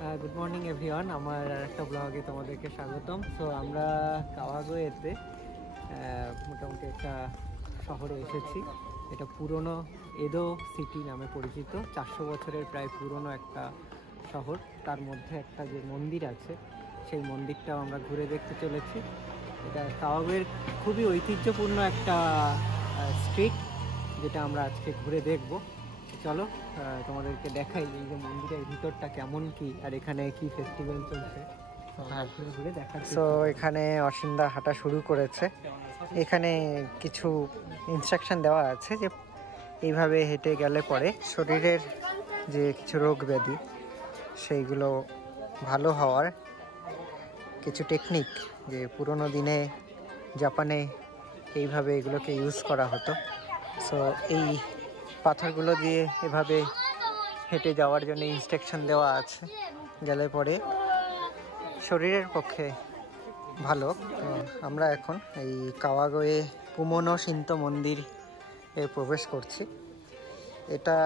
Good morning everyone, আমার একটা ব্লগে তোমাদেরকে স্বাগতম। সো আমরা কাওয়াগোয়েতে মোটামুটি একটা শহরে এসেছি। এটা পুরনো এদো সিটি নামে পরিচিত, 400 বছরের প্রায় পুরনো একটা শহর। তার মধ্যে একটা যে মন্দির আছে, সেই মন্দিরটাও আমরা ঘুরে দেখতে চলেছি। এটা কাওয়াগোয়ের খুবই ঐতিহ্যপূর্ণ একটা স্ট্রিট, যেটা আমরা আজকে ঘুরে দেখব। চলো তোমাদেরকে দেখাই এই যে মন্দিরের ভিতরটা কেমন কি, আর এখানে কি ফেস্টিভ্যাল চলছে ঘুরে দেখা। সো এখানে অসিন্দা হাঁটা শুরু করেছে। এখানে কিছু ইনস্ট্রাকশন দেওয়া আছে যে এইভাবে হেঁটে গেলে পরে শরীরের যে কিছু রোগ ব্যাধি সেইগুলো ভালো হওয়ার কিছু টেকনিক, যে পুরোনো দিনে জাপানে এইভাবে এগুলোকে ইউজ করা হতো। সো এই পাথরগুলো দিয়ে এভাবে হেঁটে যাওয়ার জন্য ইনস্ট্রাকশন দেওয়া আছে, গেলে পরে শরীরের পক্ষে ভালো। তো আমরা এখন এই কাওয়াগোয়ে কুমোনো শিন্তো মন্দির এ প্রবেশ করছি। এটা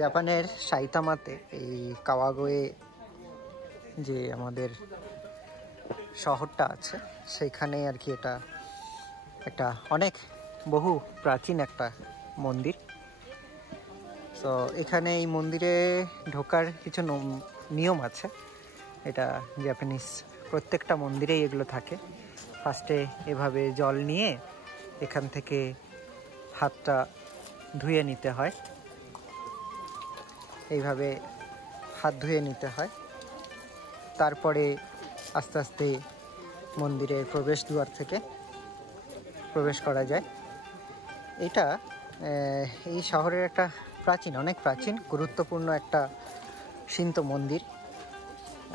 জাপানের সাইতামাতে, এই কাওয়াগোয়ে যে আমাদের শহরটা আছে সেইখানে আর কি। এটা একটা অনেক বহু প্রাচীন একটা মন্দির। তো এখানে এই মন্দিরে ঢোকার কিছু নিয়ম আছে। এটা জাপানিজ প্রত্যেকটা মন্দিরেই এগুলো থাকে। ফার্স্টে এভাবে জল নিয়ে এখান থেকে হাতটা ধুয়ে নিতে হয়, এইভাবে হাত ধুয়ে নিতে হয়। তারপরে আস্তে আস্তে মন্দিরের প্রবেশ দুয়ার থেকে প্রবেশ করা যায়। এটা এই শহরের একটা অনেক প্রাচীন গুরুত্বপূর্ণ একটা শিন্তো মন্দির।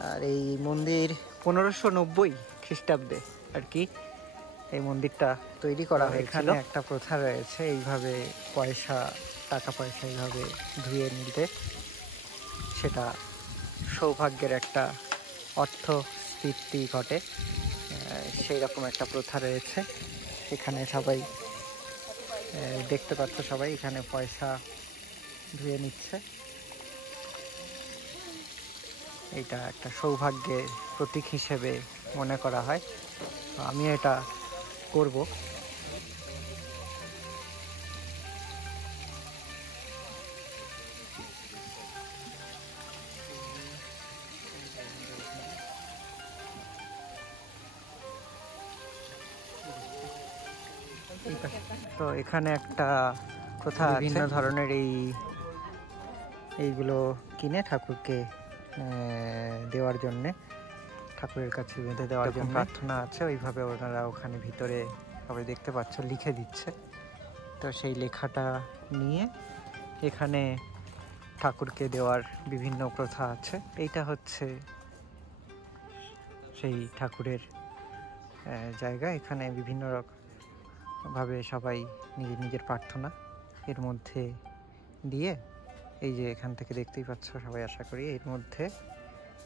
আর এই মন্দির 1590 খ্রিস্টাব্দে আর কি এই মন্দিরটা তৈরি করা হয়েছিল। এখানে একটা প্রথা রয়েছে, এইভাবে টাকা পয়সা এইভাবে ধুয়ে নিতে, সেটা সৌভাগ্যের একটা অর্থ স্থিতি ঘটে, সেই রকম একটা প্রথা রয়েছে। এখানে সবাই দেখতে পাচ্ছ, সবাই এখানে পয়সা ধুয়ে নিচ্ছে। এটা একটা সৌভাগ্যের প্রতীক হিসেবে মনে করা হয়। আমি এটা করব। তো এখানে একটা প্রথা, বিভিন্ন ধরনের এইগুলো কিনে ঠাকুরকে দেওয়ার জন্যে, ঠাকুরের কাছে বেঁধে দেওয়ার জন্য প্রার্থনা আছে। ওইভাবে ওনারা ওখানে ভিতরে সবাই দেখতে পাচ্ছ লিখে দিচ্ছে। তো সেই লেখাটা নিয়ে এখানে ঠাকুরকে দেওয়ার বিভিন্ন প্রথা আছে। এইটা হচ্ছে সেই ঠাকুরের জায়গা। এখানে বিভিন্ন রকমভাবে সবাই নিজের প্রার্থনা এর মধ্যে দিয়ে, এই যে এখান থেকে দেখতেই পাচ্ছ সবাই, আশা করি এর মধ্যে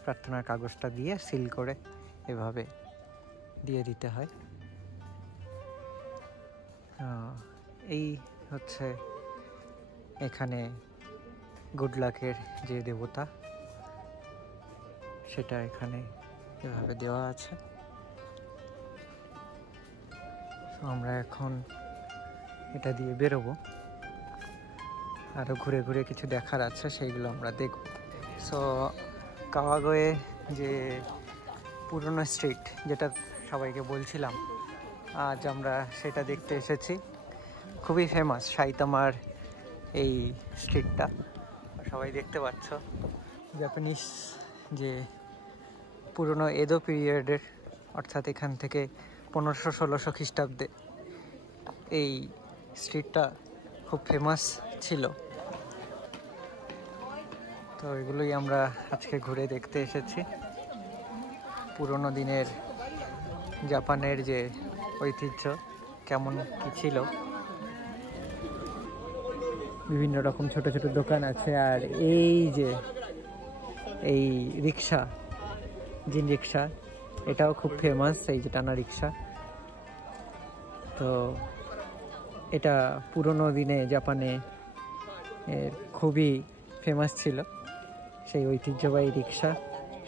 প্রার্থনার কাগজটা দিয়ে সিল করে এভাবে দিয়ে দিতে হয়। এই হচ্ছে এখানে গুড লাকের যে দেবতা, সেটা এখানে এভাবে দেওয়া আছে। আমরা এখন এটা দিয়ে বেরোবো, আরও ঘুরে ঘুরে কিছু দেখার আছে, সেইগুলো আমরা দেখব। সো কাওয়াগোয়ে যে পুরনো স্ট্রিট, যেটা সবাইকে বলছিলাম, আজ আমরা সেটা দেখতে এসেছি। খুবই ফেমাস সাইতামার এই স্ট্রিটটা। সবাই দেখতে পাচ্ছ জাপানিজ যে পুরনো এদো পিরিয়ডের, অর্থাৎ এখান থেকে 1500-1600 খ্রিস্টাব্দে এই স্ট্রিটটা খুব ফেমাস ছিল। তো এগুলোই আমরা আজকে ঘুরে দেখতে এসেছি। পুরনো দিনের জাপানের যে ঐতিহ্য কেমন কি ছিল। বিভিন্ন রকম ছোট ছোট দোকান আছে। আর এই যে এই রিক্সা, জিন রিক্সা, এটাও খুব ফেমাস, এই যে টানা রিক্সা। তো এটা পুরনো দিনে জাপানে খুবই ফেমাস ছিল, সেই ঐতিহ্যবাহী রিক্সা।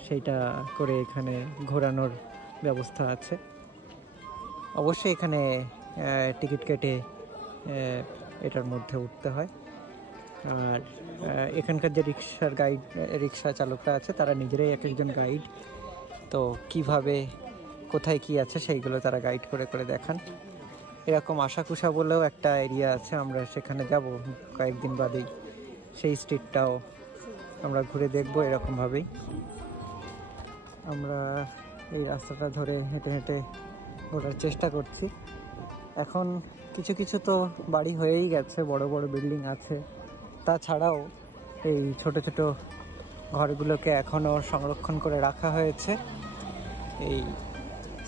সেইটা করে এখানে ঘোরানোর ব্যবস্থা আছে। অবশ্যই এখানে টিকিট কেটে এটার মধ্যে উঠতে হয়। আর এখানকার যে রিক্সা চালকরা আছে তারা নিজেরাই এক একজন গাইড, তো কিভাবে কোথায় কি আছে সেইগুলো তারা গাইড করে করে দেখান। এরকম আশাকুশা বলেও একটা এরিয়া আছে, আমরা সেখানে যাব কয়েকদিন বাদেই। সেই স্ট্রিটটাও আমরা ঘুরে দেখব এরকমভাবেই। আমরা এই রাস্তাটা ধরে হেঁটে হেঁটে ঘোরার চেষ্টা করছি। এখন কিছু কিছু তো বাড়ি হয়েই গেছে, বড় বড় বিল্ডিং আছে। তাছাড়াও এই ছোট ছোট ঘরগুলোকে এখনও সংরক্ষণ করে রাখা হয়েছে এই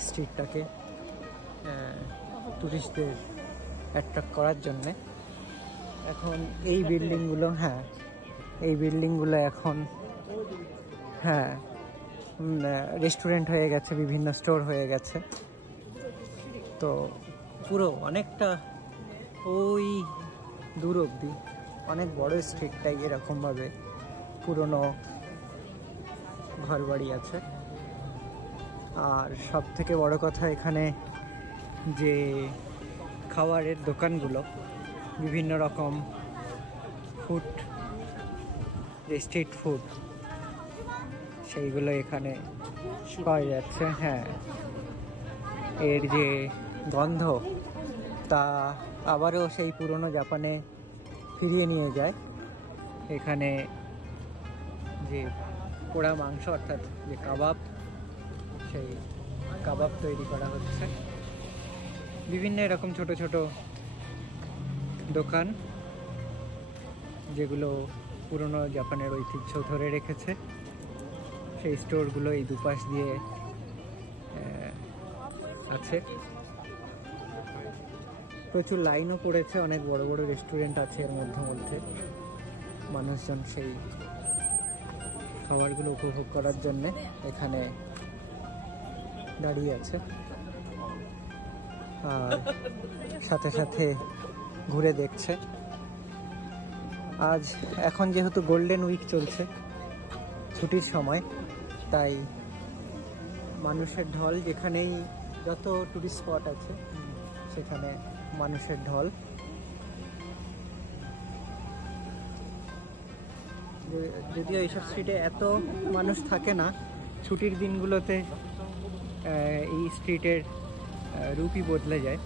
স্ট্রিটটাকে টুরিস্টদের অ্যাট্রাক্ট করার জন্যে। এখন এই বিল্ডিংগুলো, এই বিল্ডিংগুলো এখন রেস্টুরেন্ট হয়ে গেছে, বিভিন্ন স্টোর হয়ে গেছে। তো পুরো অনেকটা ওই দূর অবধি অনেক বড় স্ট্রিটটাই এরকমভাবে পুরনো ঘরবাড়ি আছে। আর সব থেকে বড় কথা, এখানে যে খাবারের দোকানগুলো, বিভিন্ন রকম ফুড, যে স্ট্রিট ফুড, সেইগুলো এখানে পাওয়া যাচ্ছে। এর যে গন্ধ, তা আবারও সেই পুরনো জাপানে ফিরিয়ে নিয়ে যায়। এখানে যে পোড়া মাংস, অর্থাৎ যে কাবাব, সেই কাবাব তৈরি করা হচ্ছে। বিভিন্ন এরকম ছোট ছোট দোকান যেগুলো পুরনো জাপানের ঐতিহ্য ধরে রেখেছে, সেই স্টোরগুলো এই দুপাশ দিয়ে আছে। প্রচুর লাইনও পড়েছে, অনেক বড় বড় রেস্টুরেন্ট আছে এর মধ্যে মধ্যে। মানুষজন সেই খাবারগুলো উপভোগ করার জন্যে এখানে দাঁড়িয়ে আছে, আর সাথে সাথে ঘুরে দেখছে। এখন যেহেতু গোল্ডেন উইক চলছে, ছুটির সময়, তাই মানুষের ঢল, যেখানেই যত টুরিস্ট স্পট আছে সেখানে মানুষের ঢল। যদিও এইসব স্ট্রিটে এত মানুষ থাকে না, ছুটির দিনগুলোতে এই স্ট্রিটের রূপই বদলে যায়।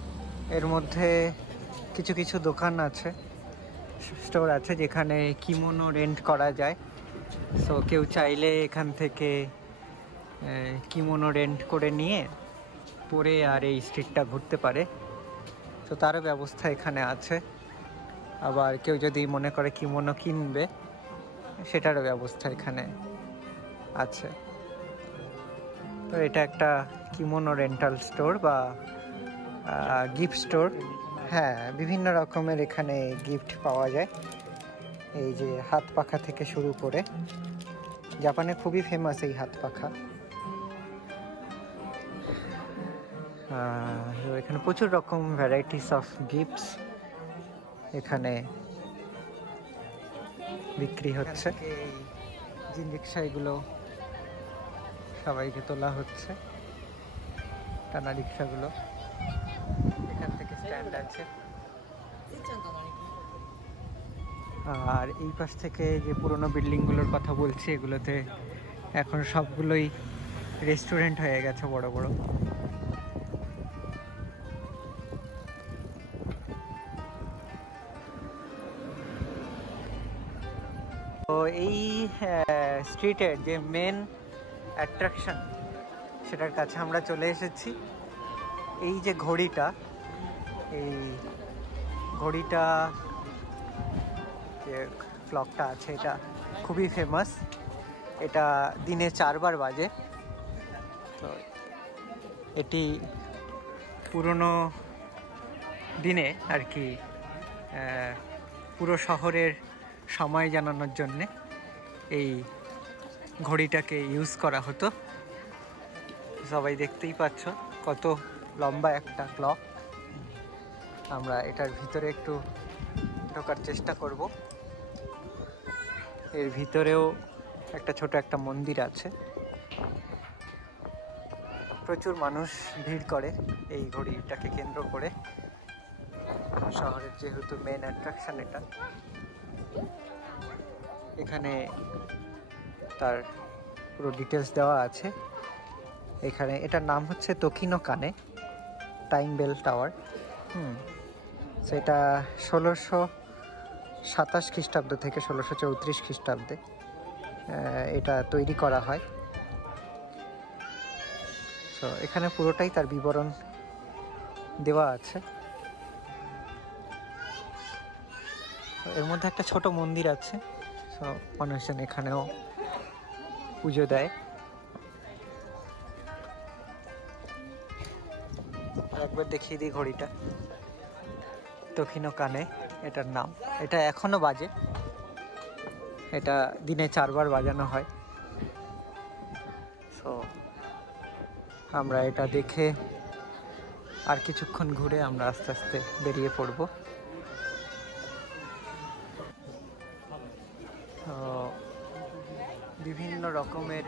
এর মধ্যে কিছু কিছু দোকান আছে, স্টোর আছে, যেখানে কিমোনো রেন্ট করা যায়। সো কেউ চাইলে এখান থেকে কিমোনো রেন্ট করে নিয়ে পরে আর এই স্ট্রিটটা ঘুরতে পারে। তো তারও ব্যবস্থা এখানে আছে। আবার কেউ যদি মনে করে কিমোনো কিনবে, সেটারও ব্যবস্থা এখানে আছে। তো এটা একটা কিমোনো রেন্টাল স্টোর বা গিফট স্টোর। বিভিন্ন রকমের এখানে গিফট পাওয়া যায়। এই যে হাত পাখা থেকে শুরু করে, জাপানে খুবই ফেমাস এই হাত পাখা। এখানে প্রচুর রকম ভ্যারাইটিস অফ গিফটস এখানে বিক্রি হচ্ছে। এই জিন রিক্সা, এগুলো সবাইকে তোলা হচ্ছে, টানা রিক্সাগুলো। এখান থেকে স্ট্যান্ড আছে। আর এই পাশ থেকে যে পুরোনো বিল্ডিংগুলোর কথা বলছি, এগুলোতে এখন সবগুলোই রেস্টুরেন্ট হয়ে গেছে, বড় বড়। তো এই স্ট্রিটের যে মেন অ্যাট্রাকশন, সেটার কাছে আমরা চলে এসেছি। এই যে ঘড়িটা, এই ঘড়িটা, যে ক্লকটা আছে, এটা খুবই ফেমাস। এটা দিনে 4 বার বাজে। তো এটি পুরনো দিনে আর কি পুরো শহরের সময় জানানোর জন্যে এই ঘড়িটাকে ইউজ করা হতো। সবাই দেখতেই পাচ্ছ কত লম্বা একটা ক্লক। আমরা এটার ভিতরে একটু ঢোকার চেষ্টা করব। এর ভিতরেও একটা ছোট একটা মন্দির আছে, প্রচুর মানুষ ভিড় করে এই ঘড়িটাকে কেন্দ্র করে। শহরের যেহেতু মেন অ্যাট্রাকশন এটা, এখানে তার পুরো ডিটেলস দেওয়া আছে। এখানে এটার নাম হচ্ছে তোকিনো কানে টাইম বেল টাওয়ার। সেটা 1627 খ্রিস্টাব্দ থেকে 1634 খ্রিস্টাব্দে এটা তৈরি করা হয়। তো এখানে পুরোটাই তার বিবরণ দেওয়া আছে। এর মধ্যে একটা ছোট মন্দির আছে, তো মানুষজন এখানেও পুজো দেয়। একবার দেখিয়ে দিই ঘড়িটা, তোকিনো কানে এটার নাম। এটা এখনো বাজে, এটা দিনে 4 বার বাজানো হয়। তো আমরা এটা দেখে আর কিছুক্ষণ ঘুরে আমরা আস্তে আস্তে বেরিয়ে পড়ব। তো বিভিন্ন রকমের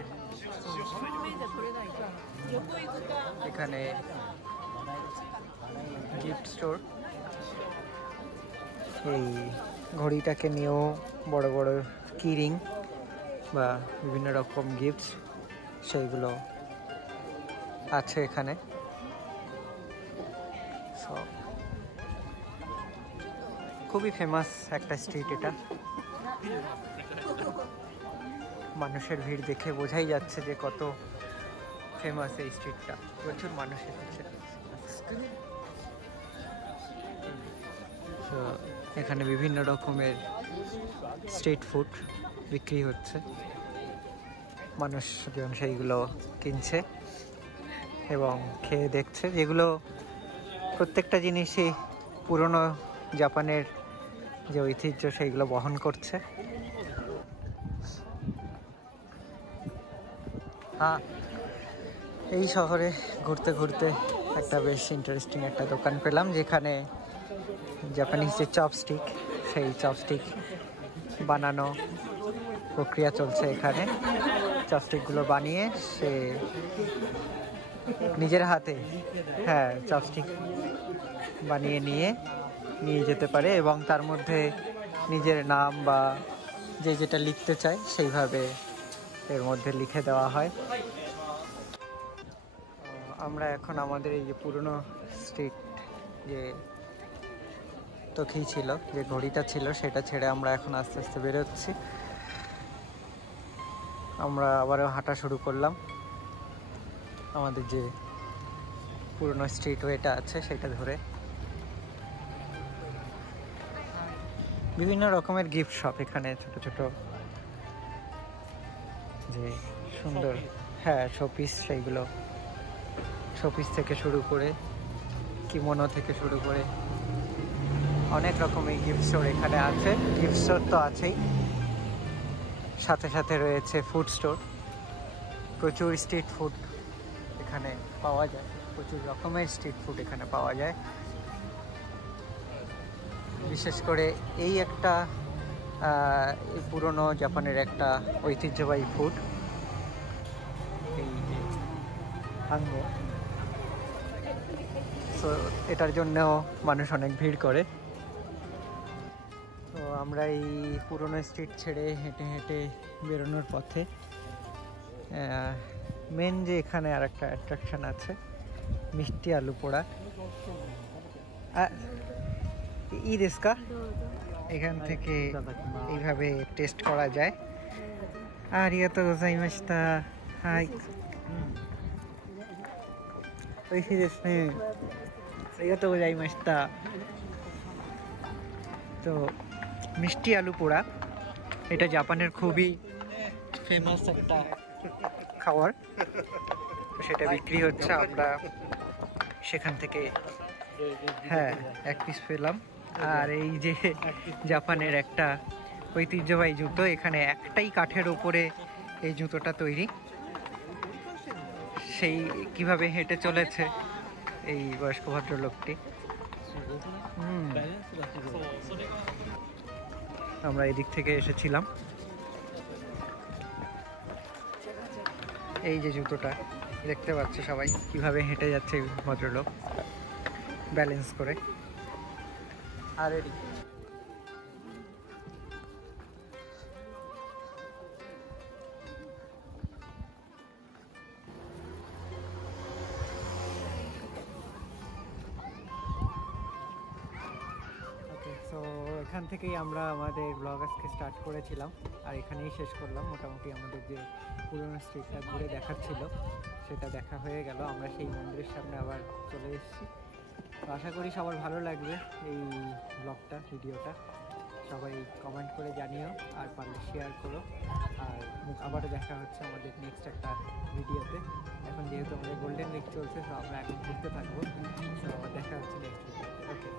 এখানে গিফট স্টোর। এই ঘড়িটাকে নিয়েও বড় বড় কিরিং বা বিভিন্ন রকম গিফটস সেইগুলো আছে এখানে। সো খুবই ফেমাস একটা স্ট্রিট এটা। মানুষের ভিড় দেখে বোঝাই যাচ্ছে যে কত ফেমাস এই স্ট্রিটটা। প্রচুর মানুষ এসেছে। তো এখানে বিভিন্ন রকমের স্ট্রিট ফুড বিক্রি হচ্ছে, মানুষজন সেইগুলো কিনছে এবং খেয়ে দেখছে, যেগুলো প্রত্যেকটা জিনিসই পুরনো জাপানের যে ঐতিহ্য সেইগুলো বহন করছে। হ্যাঁ, এই শহরে ঘুরতে ঘুরতে একটা বেশ ইন্টারেস্টিং একটা দোকান পেলাম, যেখানে জাপানিজ যে চপস্টিক, সেই চপস্টিক বানানো প্রক্রিয়া চলছে এখানে। চপস্টিকগুলো বানিয়ে সে নিজের হাতে চপস্টিক বানিয়ে নিয়ে যেতে পারে এবং তার মধ্যে নিজের নাম বা যেটা লিখতে চায় সেইভাবে এর মধ্যে লিখে দেওয়া হয়। আমরা এখন আমাদের এই যে পুরনো স্ট্রিট যে তোকি ছিল, যে ঘড়িটা ছিল, সেটা ছেড়ে আমরা এখন আস্তে আস্তে বেরোচ্ছি। আমরা আবারও হাঁটা শুরু করলাম আমাদের যে পুরনো স্ট্রিট ওয়েটা আছে সেটা ধরে। বিভিন্ন রকমের গিফট শপ এখানে, ছোট ছোট যে সুন্দর শোপিস, সেইগুলো শোপিস থেকে শুরু করে কিমোনো থেকে শুরু করে অনেক রকমের গিফট স্টোর এখানে আছে। গিফট স্টোর তো আছেই, সাথে সাথে রয়েছে ফুড স্টোর। প্রচুর স্ট্রিট ফুড এখানে পাওয়া যায়, প্রচুর রকমের স্ট্রিট ফুড এখানে পাওয়া যায়। বিশেষ করে এই একটা পুরনো জাপানের একটা ঐতিহ্যবাহী ফুড, এই যে হাঙ্গো। তো এটার জন্যও মানুষ অনেক ভিড় করে। তো আমরা এই পুরনো স্ট্রিট ছেড়ে হেঁটে হেঁটে বেরোনোর পথে মেন যে এখানে আর একটা অ্যাট্রাকশন আছে, মিষ্টি আলু পোড়া। ই দেশকা এখান থেকে এইভাবে টেস্ট করা যায়। আরিগাতো গোজাইমাশিতা। হাই, ওইশি দেশু নে। আরিগাতো গোজাইমাশিতা। তো মিষ্টি আলু পোড়া এটা জাপানের খুবই ফেমাস একটা খাবার, সেটা বিক্রি হচ্ছে। আমরা সেখান থেকে এক পিস পেলাম। আর এই যে জাপানের একটা ঐতিহ্যবাহী জুতো, এখানে একটাই কাঠের উপরে এই জুতোটা তৈরি। সেই কিভাবে হেঁটে চলেছে এই বয়স্ক ভদ্রলোকটি। আমরা এদিক থেকে এসেছিলাম। এই যে জুতোটা, দেখতে পাচ্ছ সবাই কিভাবে হেঁটে যাচ্ছে ভদ্রলোক ব্যালেন্স করে। আর সো এখান থেকেই আমরা আমাদের ব্লগ আজকে স্টার্ট করেছিলাম, আর এখানেই শেষ করলাম। মোটামুটি আমাদের যে পুরোনো স্ট্রিটটা ঘুরে দেখার ছিল সেটা দেখা হয়ে গেল। আমরা সেই মন্দিরের সামনে আবার চলে এসেছি। তো আশা করি সবার ভালো লাগবে এই ব্লগটা, ভিডিওটা। সবাই কমেন্ট করে জানিও, আর পারলে শেয়ার করো। আর আবারও দেখা হচ্ছে আমাদের নেক্সট একটা ভিডিওতে। এখন যেহেতু আমাদের গোল্ডেন উইক চলছে, তো আমরা এখন ঘুরতে থাকবো। তো আবার দেখা হচ্ছে নেক্সট ভিডিওতে। ওকে।